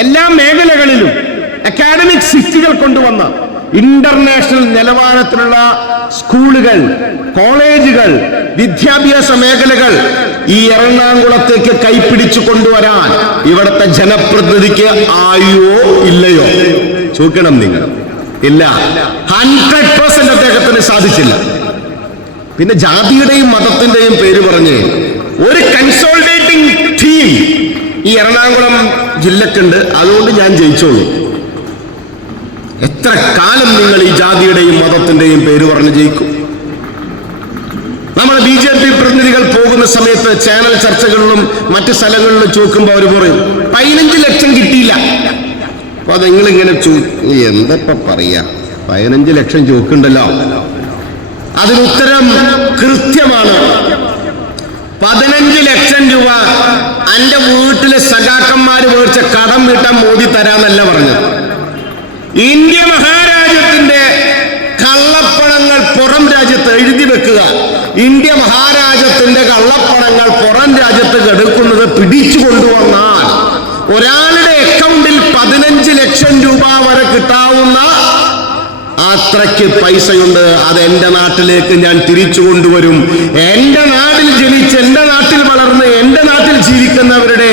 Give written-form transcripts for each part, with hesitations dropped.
എല്ലാ മേഖലകളിലും അക്കാഡമിക് സിറ്റികൾ കൊണ്ടുവന്ന ഇന്റർനാഷണൽ നിലവാരത്തിലുള്ള സ്കൂളുകൾ, കോളേജുകൾ, വിദ്യാഭ്യാസ മേഖലകൾ ഈ എറണാകുളത്തേക്ക് കൈപ്പിടിച്ചു കൊണ്ടുവരാൻ ഇവിടുത്തെ ജനപ്രതിനിധിക്ക് ആയോ ഇല്ലയോ? ചോദിക്കണം നിങ്ങൾ. ഇല്ല, 100% അദ്ദേഹത്തിന് സാധിച്ചില്ല. പിന്നെ ജാതിയുടെയും മതത്തിന്റെയും പേര് പറഞ്ഞ് ഒരു കൺസോൾട്ടേറ്റിംഗ് ടീം ഈ എറണാകുളം ജില്ലക്കുണ്ട്, അതുകൊണ്ട് ഞാൻ ജയിച്ചോളൂ. എത്ര കാലം നിങ്ങൾ ഈ ജാതിയുടെയും മതത്തിന്റെയും പേര് പറഞ്ഞ് ജയിക്കും? നമ്മുടെ BJP പ്രതിനിധികൾ പോകുന്ന സമയത്ത് ചാനൽ ചർച്ചകളിലും മറ്റു സ്ഥലങ്ങളിലും ചോദിക്കുമ്പോൾ അവർ പറയും 15 ലക്ഷം കിട്ടിയില്ല. അപ്പൊ നിങ്ങളിങ്ങനെ എന്തപ്പ പറയാ, 15 ലക്ഷം ചോക്കുണ്ടല്ലോ. അതിനുത്തരം കൃത്യമാണ്. 15 ലക്ഷം രൂപ എന്റെ വീട്ടിലെ സഖാക്കന്മാര് മേടിച്ച കടം വീട്ടാൻ മോദി തരാന്നല്ല പറഞ്ഞത്. ഇന്ത്യ മഹാരാജ്യത്തിന്റെ കള്ളപ്പണങ്ങൾ പുറം രാജ്യത്ത് എഴുതി വെക്കുക, ഇന്ത്യ മഹാരാജ്യത്തിന്റെ കള്ളപ്പണങ്ങൾ പുറം രാജ്യത്ത് കെടുക്കുന്നത് പിടിച്ചു കൊണ്ടുവന്നാൽ ഒരാളുടെ അക്കൗണ്ടിൽ 15 ലക്ഷം രൂപ വരെ കിട്ടാവുന്ന അത്രയ്ക്ക് പൈസയുണ്ട്. അത് എന്റെ നാട്ടിലേക്ക് ഞാൻ തിരിച്ചു കൊണ്ടുവരും. എന്റെ നാട്ടിൽ ജനിച്ച്, എന്റെ നാട്ടിൽ വളർന്ന്, എന്റെ നാട്ടിൽ ജീവിക്കുന്നവരുടെ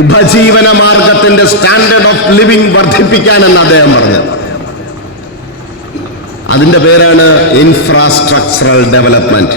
ഉപജീവന മാർഗത്തിന്റെ സ്റ്റാൻഡേർഡ് ഓഫ് ലിവിംഗ് വർദ്ധിപ്പിക്കാനെന്ന് അദ്ദേഹം പറഞ്ഞത്. അതിന്റെ പേരാണ് ഇൻഫ്രാസ്ട്രക്ചറൽ ഡെവലപ്മെന്റ്.